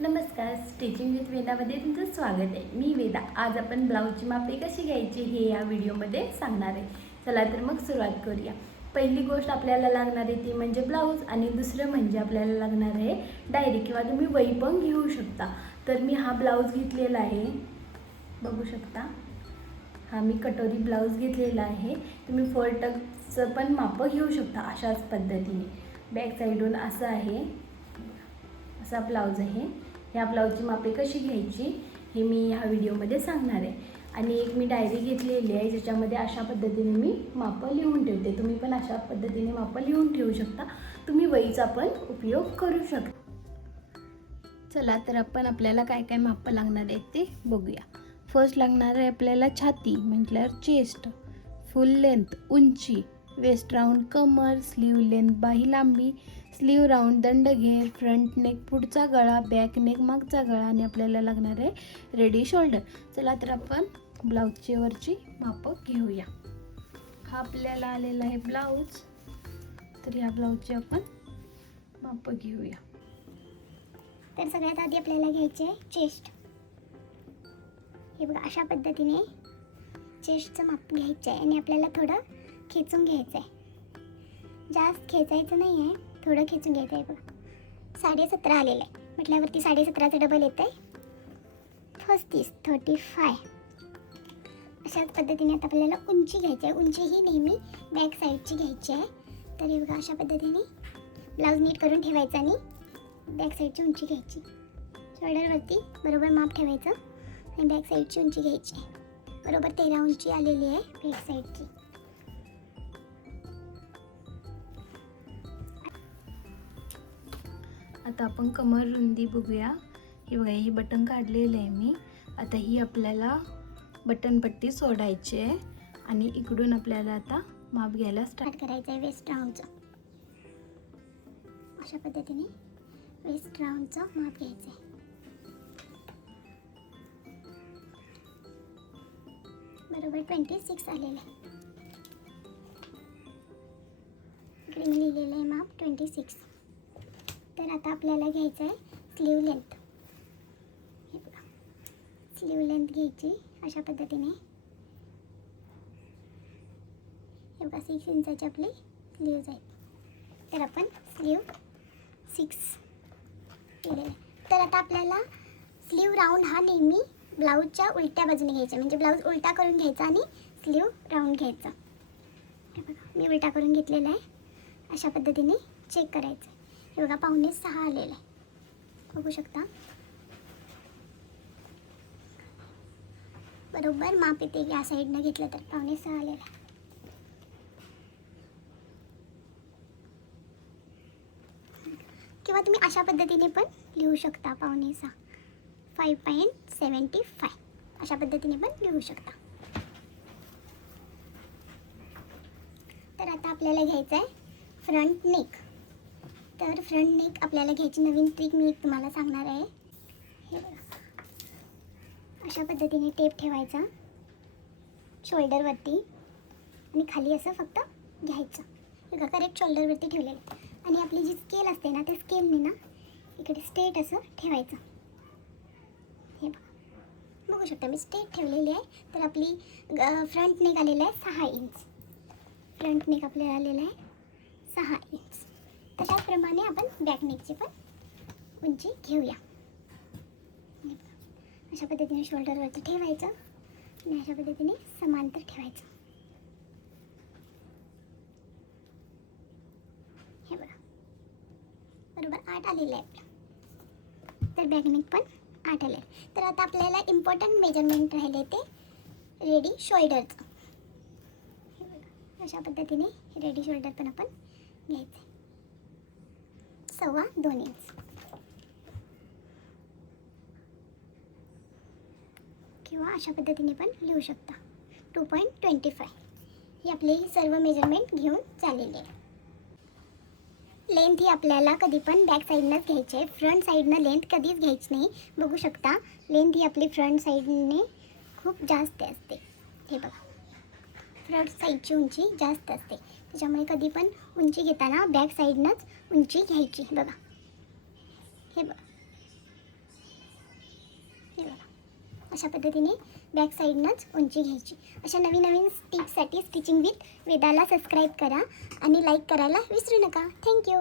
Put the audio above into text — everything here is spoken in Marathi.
नमस्कार, स्टिचिंग विथ वेदामध्ये तुमचं स्वागत आहे. मी वेदा. आज आपण ब्लाऊजची मापे कशी घ्यायची हे या व्हिडिओमध्ये सांगणार आहे. चला तर मग सुरुवात करूया. पहिली गोष्ट आपल्याला लागणार आहे ती म्हणजे ब्लाऊज आणि दुसरं म्हणजे आपल्याला लागणार आहे डायरी किंवा तुम्ही वही पण घेऊ शकता. तर मी हा ब्लाऊज घेतलेला आहे, बघू शकता. हा मी कटोरी ब्लाऊज घेतलेला आहे. तुम्ही 4 टक्सचं पण मापं घेऊ शकता अशाच पद्धतीने. बॅक साईडून असं आहे, असा ब्लाऊज आहे. ह्या ब्लाऊजची मापे कशी घ्यायची हे मी ह्या व्हिडिओमध्ये सांगणार आहे. आणि एक मी डायरी घेतलेली आहे ज्याच्यामध्ये अशा पद्धतीने मी मापं लिहून ठेवते. तुम्ही पण अशा पद्धतीने मापं लिहून ठेवू शकता. तुम्ही वहीचा पण उपयोग करू शकता. चला तर आपण आपल्याला काय काय मापं लागणार आहेत ते बघूया. फर्स्ट लागणार आहे आपल्याला छाती म्हटल्यावर चेस्ट, फुल लेंथ उंची, वेस्ट राऊंड कमर, स्लीव लेंथ बाही लांबी, स्लीव राऊंड दंडघेर, फ्रंट नेक पुढचा गळा, बॅक नेक मागचा गळा आणि आपल्याला लागणार आहे रेडी शोल्डर. चला तर आपण ब्लाऊजची वरची मापं घेऊया. हा आपल्याला आलेला आहे ब्लाऊज. तर ह्या ब्लाऊजची आपण मापं घेऊया. तर सगळ्यात आधी आपल्याला घ्यायचे आहे चेस्ट. हे बघा अशा पद्धतीने चेस्टचं माप घ्यायचं आहे आणि आपल्याला थोडं खेचून घ्यायचं आहे. जास्त खेचायचं नाही आहे, थोडं खेचून घ्यायचं आहे. बघा 17.5 आलेलं आहे म्हटल्यावरती 17.5चं डबल येतं आहे 35, 35. अशाच पद्धतीने आता आपल्याला उंची घ्यायची आहे. उंची ही नेहमी बॅक साईडची घ्यायची आहे. तर हे बघा अशा पद्धतीने ब्लाऊज नीट करून ठेवायचा आणि बॅक साईडची उंची घ्यायची. शोल्डरवरती बरोबर माप ठेवायचं आणि बॅक साईडची उंची घ्यायची आहे. बरोबर 13 उंची आलेली आहे बॅक साईडची. आता आपण कमर रुंदी बघूया. ही बघा, ही बटन काढलेलं आहे मी. आता ही आपल्याला बटन पट्टी सोडायची आहे आणि इकडून आपल्याला आता माप घ्यायला स्टार्ट करायचं आहे वेस्ट राऊंडचं. अशा पद्धतीने वेस्ट राऊंडचं माप घ्यायचं आहे. बरोबर 26 आलेलं आहे. इकडे मी लिहिलेलं आहे माप 26. तर आता आपल्याला घ्यायचं आहे स्लीव लेंथ. हे बघा स्लीव लेंथ घ्यायची अशा पद्धतीने. हे बघा 6 इंचाची आपली स्लीव्ज आहेत. तर आपण स्लीव 6 केलेलं आहे. तर आता आपल्याला स्लीव राऊंड हा नेहमी ब्लाऊजच्या उलट्या बाजूने घ्यायचा, म्हणजे ब्लाऊज उलटा करून घ्यायचा आणि स्लीव राऊंड घ्यायचा. हे बघा मी उलटा करून घेतलेला आहे. अशा पद्धतीने चेक करायचं. हे बघा 5.5 आलेलं आहे, बघू शकता. बरोबर माप येते या साईडनं घेतलं तर 5.5 आलेलं आहे. किंवा तुम्ही अशा पद्धतीने पण लिहू शकता 5.5, 5.75 अशा पद्धतीने पण लिहू शकता. तर आता आपल्याला घ्यायचं आहे फ्रंट नेक. तर फ्रंट नेक आपल्याला घ्यायची नवीन ट्रिक मी तुम्हाला सांगणार आहे. हे बघा अशा पद्धतीने टेप ठेवायचा शोल्डरवरती आणि खाली असं फक्त घ्यायचं. बघा करेक्ट शोल्डरवरती ठेवलेलं आणि आपली जी स्केल असते ना त्या स्केलने ना इकडे स्ट्रेट असं ठेवायचं. हे बघा बघू शकता मी स्ट्रेट ठेवलेली आहे. तर आपली फ्रंट नेक आलेला आहे 6 इंच. फ्रंट नेक आपल्याला आलेला आहे 6 इंच. तर त्याचप्रमाणे आपण बॅक नेकची पण उंची घेऊया. अशा पद्धतीने शोल्डरवरती ठेवायचं आणि अशा पद्धतीने समांतर ठेवायचं. हे बघा बरोबर 8 आलेलं आहे आपलं. तर बॅक नेक पण 8 आले. तर आता आपल्याला इम्पॉर्टंट मेजरमेंट राहिले ते रेडी शोल्डरचं. हे बघा अशा पद्धतीने रेडी शोल्डर पण आपण घ्यायचं आहे 2.25 इंच. किंवा अशा पद्धतीने पण लिहू शकता 2.25. ही आपली सर्व मेजरमेंट घेऊन चाललेली आहे. लेंथ ही आपल्याला कधी पण बॅक साईडनंच घ्यायची आहे. फ्रंट साईडनं लेंथ कधीच घ्यायची नाही. बघू शकता लेंथ ही आपली फ्रंट साईडने खूप जास्त असते. हे बघा फ्रंट साईडची उंची जास्त असते, त्याच्यामुळे कधी पण उंची घेताना बॅक साईडनंच उंची घ्यायची. बघा हे बघा अशा पद्धतीने बॅक साईडनंच उंची घ्यायची. अशा नवीन नवीन टिप्ससाठी स्टिचिंग विथ वेदाला सबस्क्राईब करा आणि लाईक करायला विसरू नका. थँक्यू.